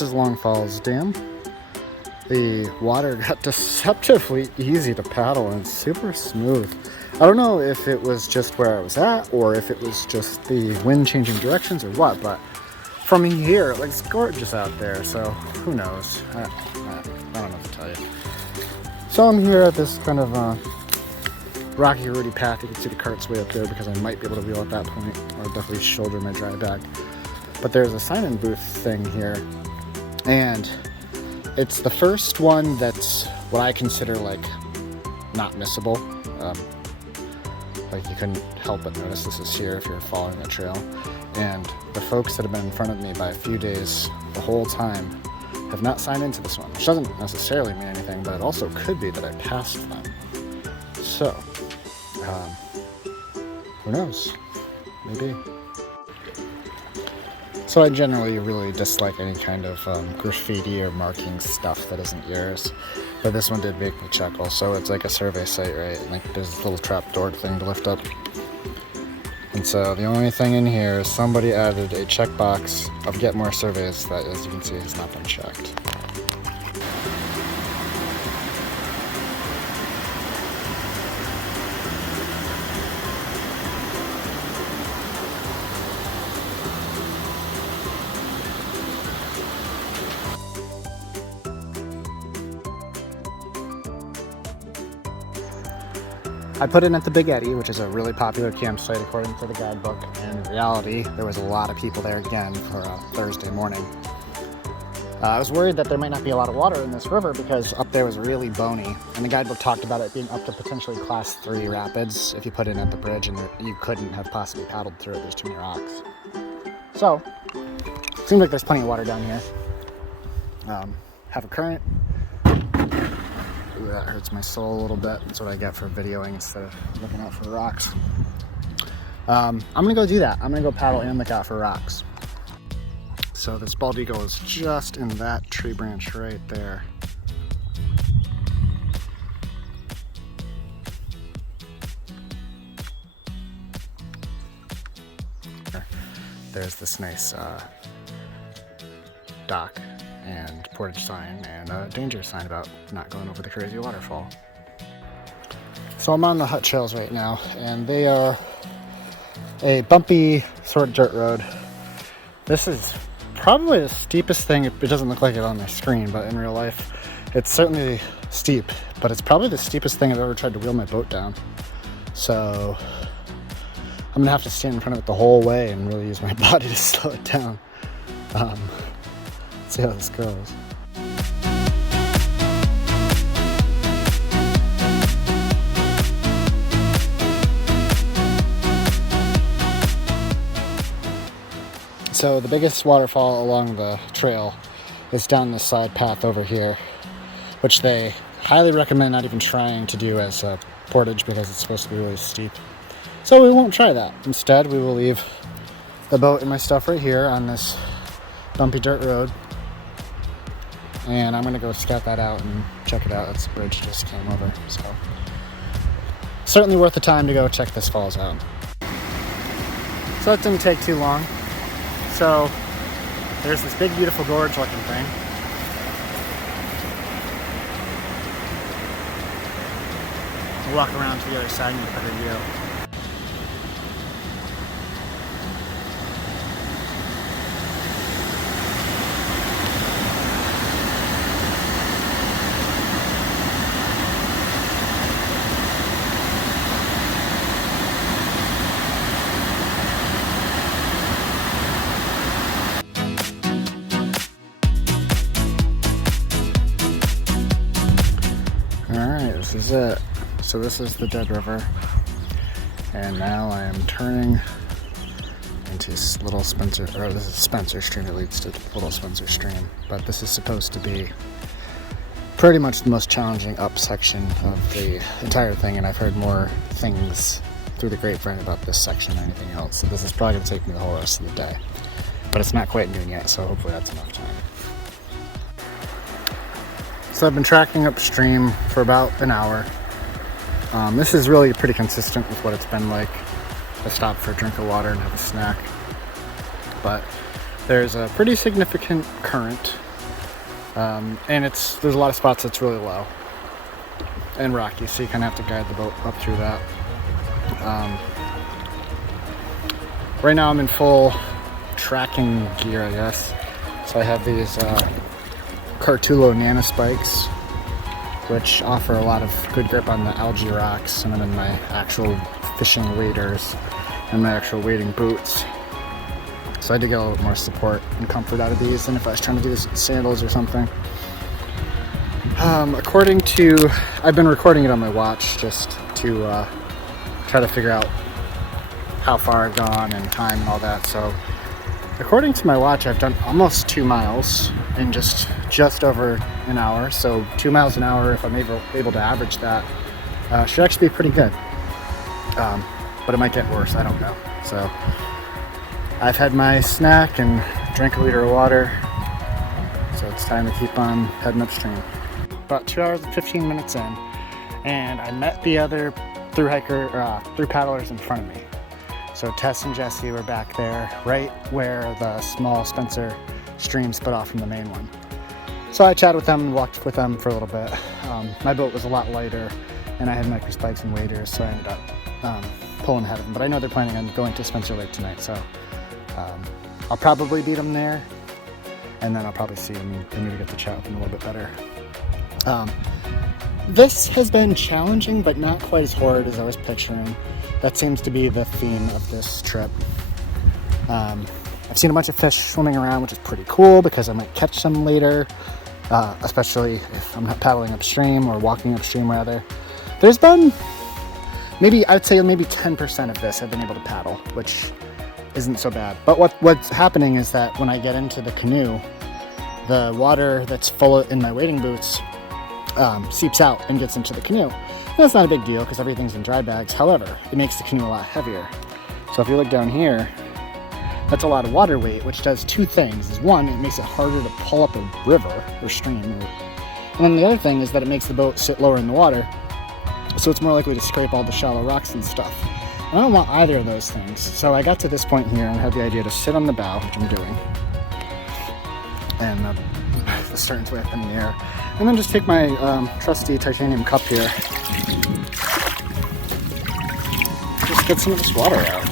this is Long Falls Dam. The water got deceptively easy to paddle and super smooth. I don't know if it was just where I was at or if it was just the wind changing directions or what, but from here it looks gorgeous out there, so who knows? I don't know what to tell you. So I'm here at this kind of rocky, rooty path. You can see the cart's way up there because I might be able to wheel at that point, or definitely shoulder my dry bag. But there's a sign-in booth thing here, and it's the first one that's what I consider like not missable. Like you couldn't help but notice this is here if you're following the trail. And the folks that have been in front of me by a few days the whole time have not signed into this one, which doesn't necessarily mean anything, but it also could be that I passed them. So, who knows? Maybe. So I generally really dislike any kind of graffiti or marking stuff that isn't yours. But this one did make me chuckle. So it's like a survey site, right? And like there's this little trap door thing to lift up. And so the only thing in here is somebody added a checkbox of get more surveys that, as you can see, has not been checked. I put in at the Big Eddy, which is a really popular campsite according to the guidebook. In reality, there was a lot of people there again for a Thursday morning. I was worried that there might not be a lot of water in this river because up there was really bony, and the guidebook talked about it being up to potentially class 3 rapids if you put in at the bridge, and you couldn't have possibly paddled through it. There's too many rocks. So, seems like there's plenty of water down here. Have a current. Ooh, that hurts my soul a little bit. That's what I get for videoing instead of looking out for rocks. I'm gonna go do that. I'm gonna go paddle and look out for rocks. So this bald eagle is just in that tree branch right there. There's this nice dock and portage sign and a danger sign about not going over the crazy waterfall. So I'm on the hut trails right now, and they are a bumpy sort of dirt road. This is probably the steepest thing. It doesn't look like it on my screen, but in real life it's certainly steep, but it's probably the steepest thing I've ever tried to wheel my boat down. So I'm gonna have to stand in front of it the whole way and really use my body to slow it down. See how this goes. So the biggest waterfall along the trail is down this side path over here, which they highly recommend not even trying to do as a portage because it's supposed to be really steep. So we won't try that. Instead, we will leave the boat and my stuff right here on this bumpy dirt road. And I'm gonna go scout that out and check it out. That's the bridge just came over, so certainly worth the time to go check this falls out. So that didn't take too long. So there's this big, beautiful gorge looking thing. We'll walk around to the other side and get a better view. This is it. So this is the Dead River, and now I am turning into Little Spencer, or this is Spencer Stream that leads to Little Spencer Stream, but this is supposed to be pretty much the most challenging up section of the entire thing, and I've heard more things through the grapevine about this section than anything else, so this is probably going to take me the whole rest of the day, but it's not quite noon yet, so hopefully that's enough time. So I've been tracking upstream for about an hour. This is really pretty consistent with what it's been like. I stop for a drink of water and have a snack. But there's a pretty significant current And there's a lot of spots that's really low and rocky, so you kind of have to guide the boat up through that. Right now I'm in full tracking gear, I guess. So I have these Cartulo Nano Spikes, which offer a lot of good grip on the algae rocks, and I'm in my actual fishing waders and my actual wading boots. So I had to get a little more support and comfort out of these than if I was trying to do this with sandals or something. I've been recording it on my watch just to try to figure out how far I've gone and time and all that. So according to my watch, I've done almost 2 miles in just over an hour. So 2 miles an hour, if I'm able to average that, should actually be pretty good. But it might get worse, I don't know. So I've had my snack and drank a liter of water. So it's time to keep on heading upstream. About 2 hours and 15 minutes in, and I met the other through paddlers in front of me. So Tess and Jesse were back there, right where the small Spencer stream split off from the main one. So I chatted with them and walked with them for a little bit. My boat was a lot lighter, and I had micro spikes and waders, so I ended up pulling ahead of them. But I know they're planning on going to Spencer Lake tonight, so I'll probably beat them there, and then I'll probably see them and maybe get to chat with them a little bit better. This has been challenging, but not quite as hard as I was picturing. That seems to be the theme of this trip. I've seen a bunch of fish swimming around, which is pretty cool because I might catch some later, especially if I'm not paddling upstream or walking upstream rather. There's been I'd say maybe 10% of this I've been able to paddle, which isn't so bad. But what's happening is that when I get into the canoe, the water that's full in my wading boots seeps out and gets into the canoe. And that's not a big deal because everything's in dry bags. However, it makes the canoe a lot heavier. So if you look down here, that's a lot of water weight, which does two things. One, it makes it harder to pull up a river or stream. And then the other thing is that it makes the boat sit lower in the water, so it's more likely to scrape all the shallow rocks and stuff. And I don't want either of those things. So I got to this point here and had the idea to sit on the bow, which I'm doing. And the stern's way up in the air. And then just take my trusty titanium cup here. Just get some of this water out.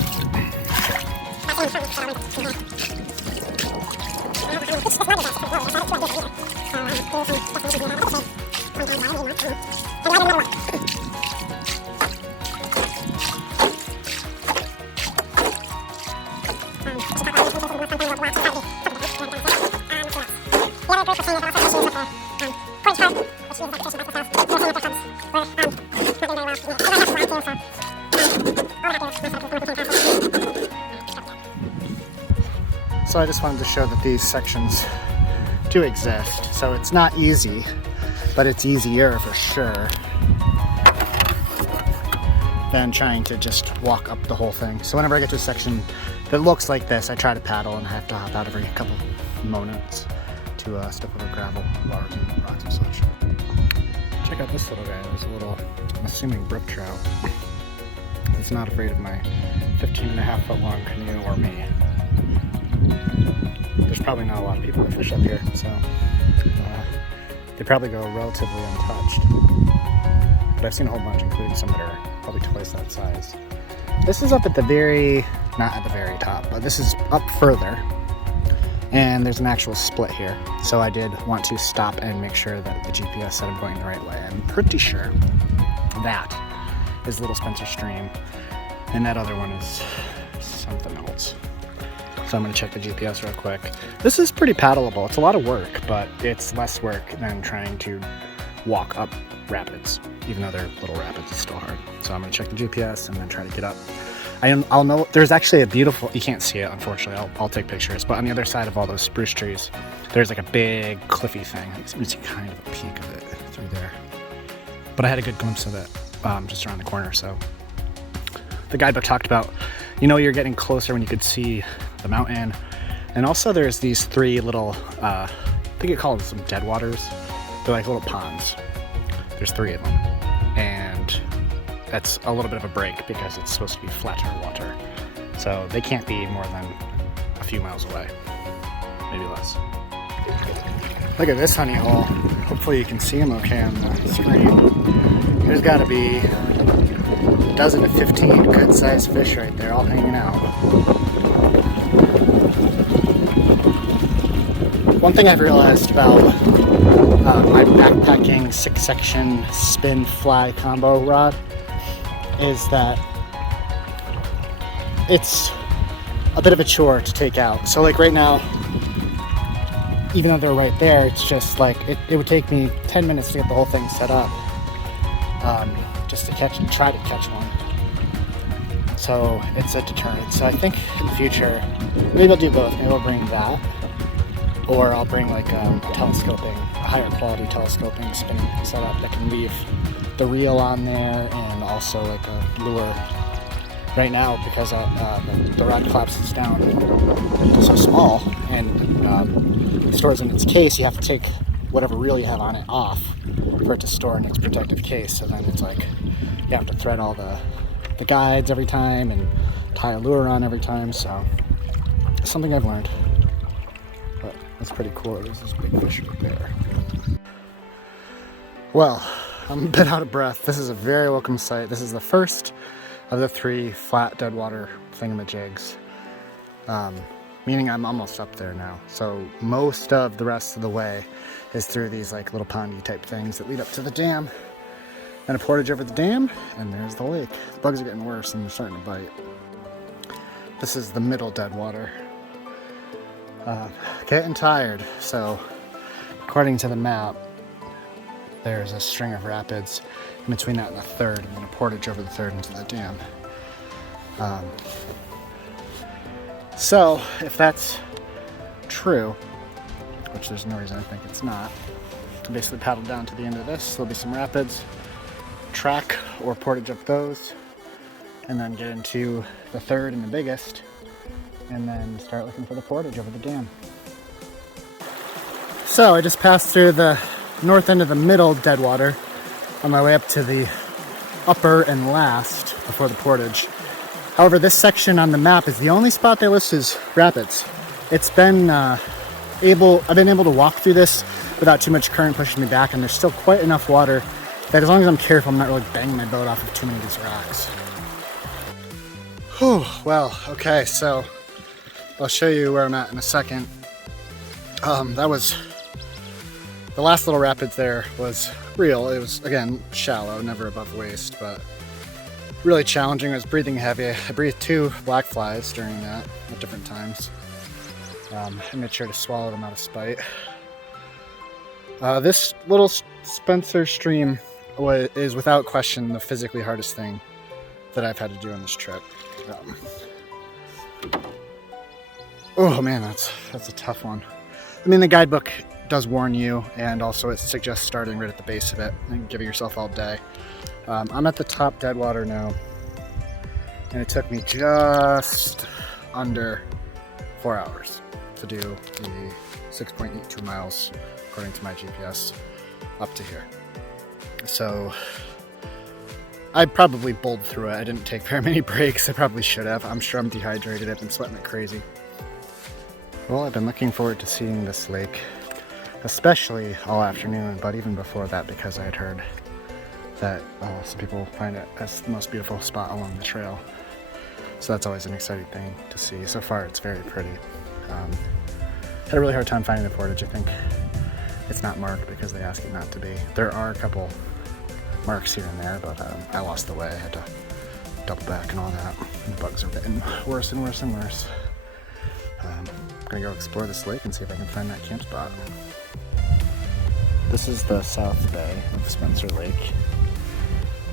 So I just wanted to show that these sections do exist. So it's not easy, but it's easier for sure than trying to just walk up the whole thing. So whenever I get to a section that looks like this, I try to paddle and I have to hop out every couple moments to step over gravel, bars, and rocks and such. Check out this little guy. There's a little, I'm assuming, brook trout. He's not afraid of my 15.5-foot long canoe or me. There's probably not a lot of people that fish up here, so they probably go relatively untouched. But I've seen a whole bunch, including some that are probably twice that size. This is up at the not at the very top, but this is up further. And there's an actual split here. So I did want to stop and make sure that the GPS said I'm going the right way. I'm pretty sure that is Little Spencer Stream, and that other one is something else. So I'm going to check the GPS real quick. This is pretty paddleable. It's a lot of work, but it's less work than trying to walk up rapids. Even though they're little rapids, it's still hard. So I'm going to check the GPS and then try to get up. I'll know, there's actually a beautiful, you can't see it unfortunately, I'll take pictures, but on the other side of all those spruce trees, there's like a big cliffy thing. You can see kind of a peek of it through there. But I had a good glimpse of it just around the corner, so. The guidebook talked about, you're getting closer when you could see the mountain. And also there's these three little, I think it calls them dead waters. They're like little ponds. There's 3 of them. And that's a little bit of a break because it's supposed to be flatter water. So they can't be more than a few miles away, maybe less. Look at this honey hole. Hopefully you can see them okay on the screen. There's got to be a dozen to 15 good-sized fish right there, all hanging out. One thing I've realized about my backpacking 6-section spin fly combo rod is that it's a bit of a chore to take out. So like right now, even though they're right there, it's just like it would take me 10 minutes to get the whole thing set up, just to try to catch one. So it's a deterrent. So I think in the future, maybe I'll do both. Maybe I'll bring that, or I'll bring like a higher quality telescoping spinning setup that can leave the reel on there and also like a lure. Right now, because the rod collapses down so small and stores in its case, you have to take whatever reel you have on it off for it to store in its protective case. So then it's like you have to thread all the guides every time and tie a lure on every time. So it's something I've learned, but it's pretty cool. There's this big fish right there. Well, I'm a bit out of breath. This is a very welcome sight. This is the first of the 3 flat deadwater thingamajigs, meaning I'm almost up there now. So most of the rest of the way is through these like little pondy type things that lead up to the dam, and a portage over the dam, and there's the lake. The bugs are getting worse and they're starting to bite. This is the middle deadwater. Getting tired. So according to the map, there's a string of rapids in between that and the third, and then a portage over the third into the dam. So if that's true, which there's no reason I think it's not, I basically paddle down to the end of this. There'll be some rapids, track or portage up those, and then get into the third and the biggest, and then start looking for the portage over the dam. So I just passed through the north end of the middle deadwater on my way up to the upper and last before the portage. However, this section on the map is the only spot that lists as rapids. It's been I've been able to walk through this without too much current pushing me back, and there's still quite enough water that as long as I'm careful, I'm not really banging my boat off of too many of these rocks. Whew, well, okay, so I'll show you where I'm at in a second. That was the last little rapids there was real. It was, again, shallow, never above waist, but really challenging. I was breathing heavy. I breathed 2 black flies during that at different times. I made sure to swallow them out of spite. This little Spencer stream is without question the physically hardest thing that I've had to do on this trip. Oh man, that's a tough one. I mean, the guidebook does warn you, and also it suggests starting right at the base of it and giving yourself all day. I'm at the top deadwater now, and it took me just under 4 hours to do the 6.82 miles according to my GPS up to here. So I probably bowled through it. I didn't take very many breaks. I probably should have. I'm sure I'm dehydrated. I've been sweating like crazy. Well, I've been looking forward to seeing this lake, especially all afternoon, but even before that, because I had heard that some people find it as the most beautiful spot along the trail. So that's always an exciting thing to see. So far, it's very pretty. Had a really hard time finding the portage. I think it's not marked because they ask it not to be. There are a couple marks here and there, but I lost the way. I had to double back and all that. And the bugs are getting worse and worse and worse. I'm gonna go explore this lake and see if I can find that camp spot. This is the south bay of Spencer Lake.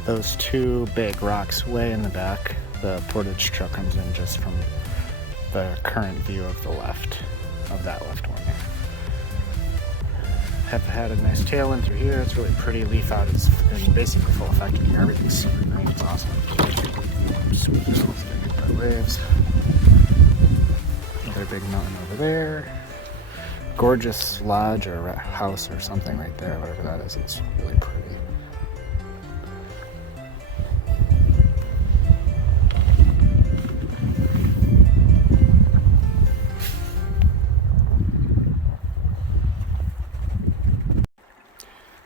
Those 2 big rocks way in the back, the portage trail comes in just from the current view of the left, of that left one there. Have had a nice tailwind through here. It's really pretty. Leaf out is in basically full effect here. Everything's super green. It's awesome. Sweet. By waves. Another big mountain over there. Gorgeous lodge or house or something right there, whatever that is. It's really pretty.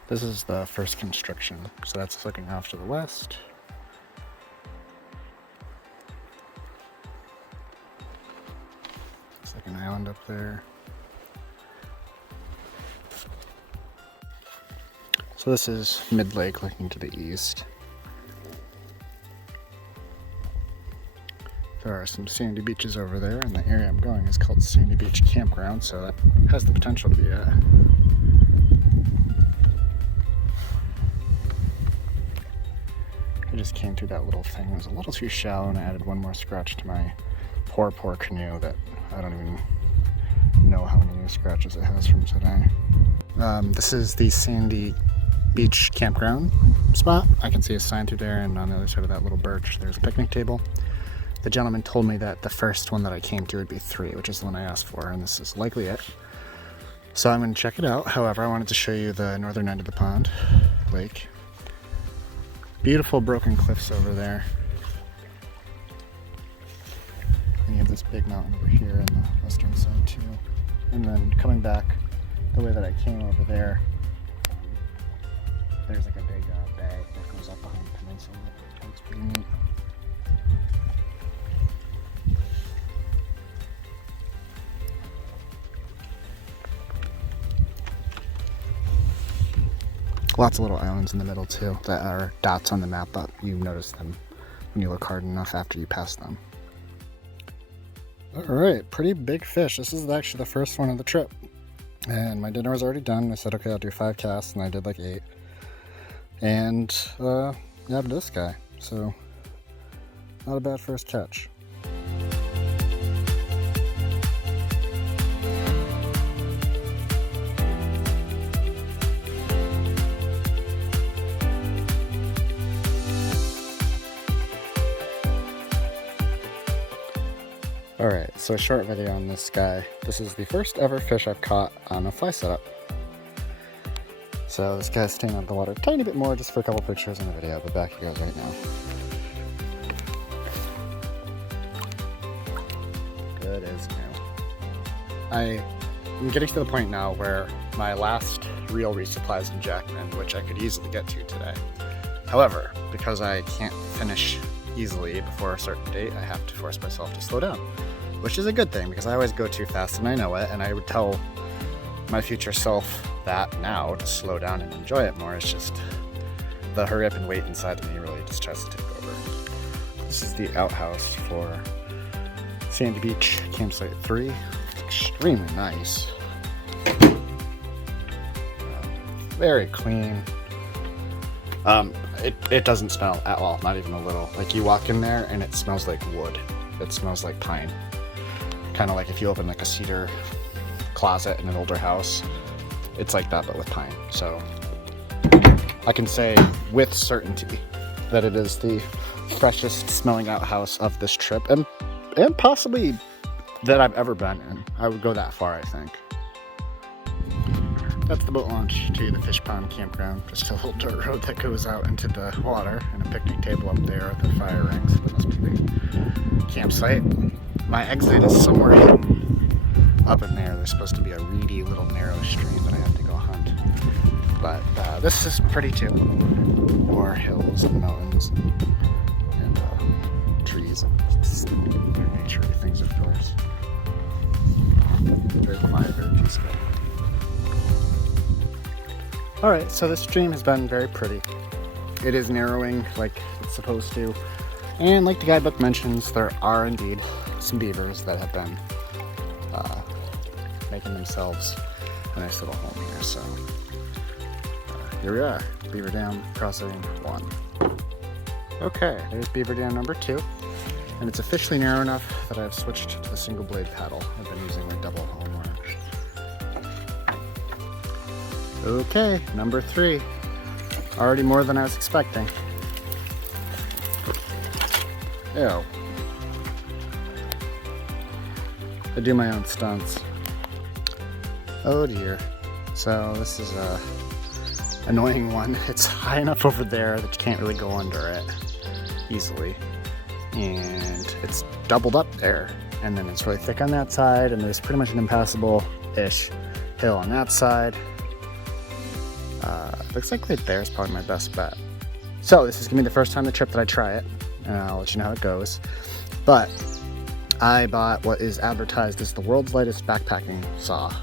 This is the first construction, so that's looking off to the west. It's like an island up there. So this is mid-lake looking to the east. There are some sandy beaches over there, and the area I'm going is called Sandy Beach Campground, so that has the potential to be a I just came through that little thing. It was a little too shallow, and I added one more scratch to my poor canoe that I don't even know how many scratches it has from today. This is the Sandy Beach Campground spot. I can see a sign through there, and on the other side of that little birch, there's a picnic table. The gentleman told me that the first one that I came to would be 3, which is the one I asked for, and this is likely it. So I'm going to check it out. However, I wanted to show you the northern end of the pond, lake. Beautiful broken cliffs over there. And you have this big mountain over here on the western side too. And then coming back the way that I came over there, there's like a big bay that goes up behind the peninsula. That looks pretty neat. Lots of little islands in the middle too that are dots on the map, but you notice them when you look hard enough after you pass them. Alright, pretty big fish. This is actually the first one of the trip. And my dinner was already done. I said, okay, I'll do 5 casts, and I did like 8. And nabbed this guy. So, not a bad first catch. Alright, so a short video on this guy. This is the first ever fish I've caught on a fly setup. So this guy's staying out of the water a tiny bit more just for a couple pictures in the video, but back he goes right now. Good as new. I'm getting to the point now where my last real resupply is in Jackman, which I could easily get to today. However, because I can't finish easily before a certain date, I have to force myself to slow down, which is a good thing because I always go too fast and I know it, and I would tell my future self that now to slow down and enjoy it more. It's just the hurry up and wait inside of me really just tries to take over. This is the outhouse for Sandy Beach Campsite 3. It's extremely nice. Very clean. It doesn't smell at all, not even a little. Like you walk in there and it smells like wood. It smells like pine. Kind of like if you open like a cedar closet in an older house. It's like that, but with pine. So I can say with certainty that it is the freshest smelling outhouse of this trip, and possibly that I've ever been in. I would go that far, I think. That's the boat launch to the fish pond campground. Just a little dirt road that goes out into the water, and a picnic table up there with the fire rings. That must be the campsite. My exit is somewhere hidden up in there. There's supposed to be a reedy little narrow stream that I have to go hunt. But this is pretty too. More hills and mountains and trees and nature things of course. Very quiet, very peaceful. Alright, so this stream has been very pretty. It is narrowing like it's supposed to. And like the guidebook mentions, there are indeed some beavers that have been making themselves a nice little home here. So here we are, Beaver Dam Crossing 1. Okay, there's Beaver Dam number 2. And it's officially narrow enough that I've switched to the single blade paddle. I've been using my double home work. Okay, number 3. Already more than I was expecting. Ew. I do my own stunts. Oh dear. So this is a annoying one. It's high enough over there that you can't really go under it easily. And it's doubled up there. And then it's really thick on that side, and there's pretty much an impassable-ish hill on that side. Looks like right there is probably my best bet. So this is gonna be the first time the trip that I try it, and I'll let you know how it goes. But I bought what is advertised as the world's lightest backpacking saw,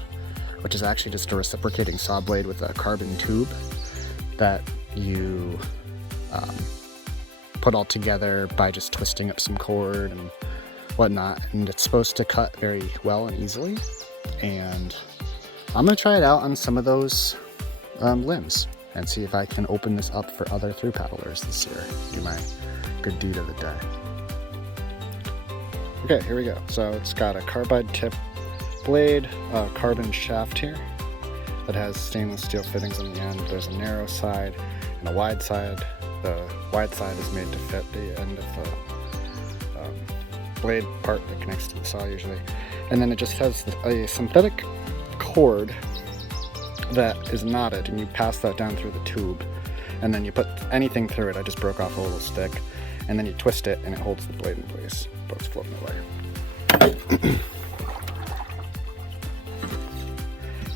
which is actually just a reciprocating saw blade with a carbon tube that you put all together by just twisting up some cord and whatnot. And it's supposed to cut very well and easily. And I'm gonna try it out on some of those limbs and see if I can open this up for other through paddlers this year. Do my good deed of the day. Okay, here we go. So it's got a carbide tip blade, a carbon shaft here that has stainless steel fittings on the end. There's a narrow side and a wide side. The wide side is made to fit the end of the blade part that connects to the saw usually. And then it just has a synthetic cord that is knotted, and you pass that down through the tube, and then you put anything through it. I just broke off a little stick, and then you twist it and it holds the blade in place. Boat's floating away.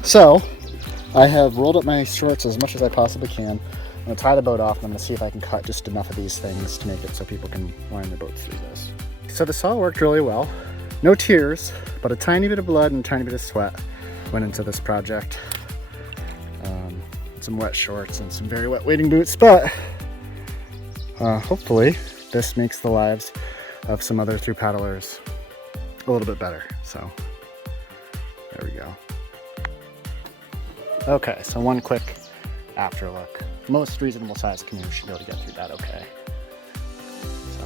So I have rolled up my shorts as much as I possibly can. I'm gonna tie the boat off, and I'm gonna see if I can cut just enough of these things to make it so people can wind their boats through this. So the saw worked really well. No tears, but a tiny bit of blood and a tiny bit of sweat went into this project. Some wet shorts and some very wet wading boots, but hopefully this makes the lives of some other through paddlers a little bit better. So there we go. Okay, so one quick after look. Most reasonable sized canoe should be able to get through that okay. So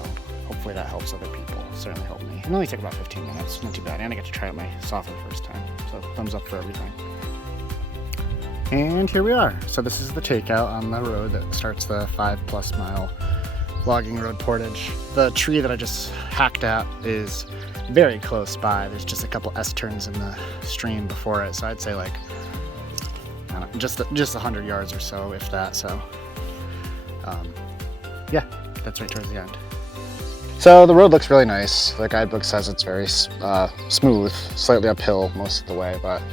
hopefully that helps other people. Certainly helped me. It only took about 15 minutes, not too bad. And I get to try out my saw for the first time. So thumbs up for everything. And here we are. So this is the takeout on the road that starts the 5+ mile logging road portage. The tree that I just hacked at is very close by. There's just a couple S-turns in the stream before it. So I'd say like, I don't know, just 100 yards or so, if that. So yeah, that's right towards the end. So the road looks really nice. The guidebook says it's very smooth, slightly uphill most of the way, but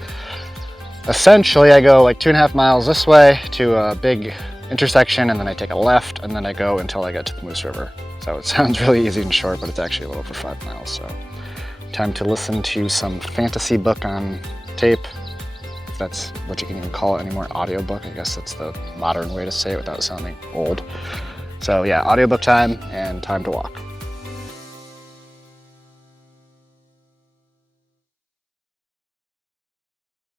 essentially I go like 2.5 miles this way to a big intersection, and then I take a left, and then I go until I get to the Moose River. So it sounds really easy and short, but it's actually a little over 5 miles. So time to listen to some fantasy book on tape, if that's what you can even call it anymore. Audiobook, I guess that's the modern way to say it without sounding old. So yeah, audiobook time and time to walk.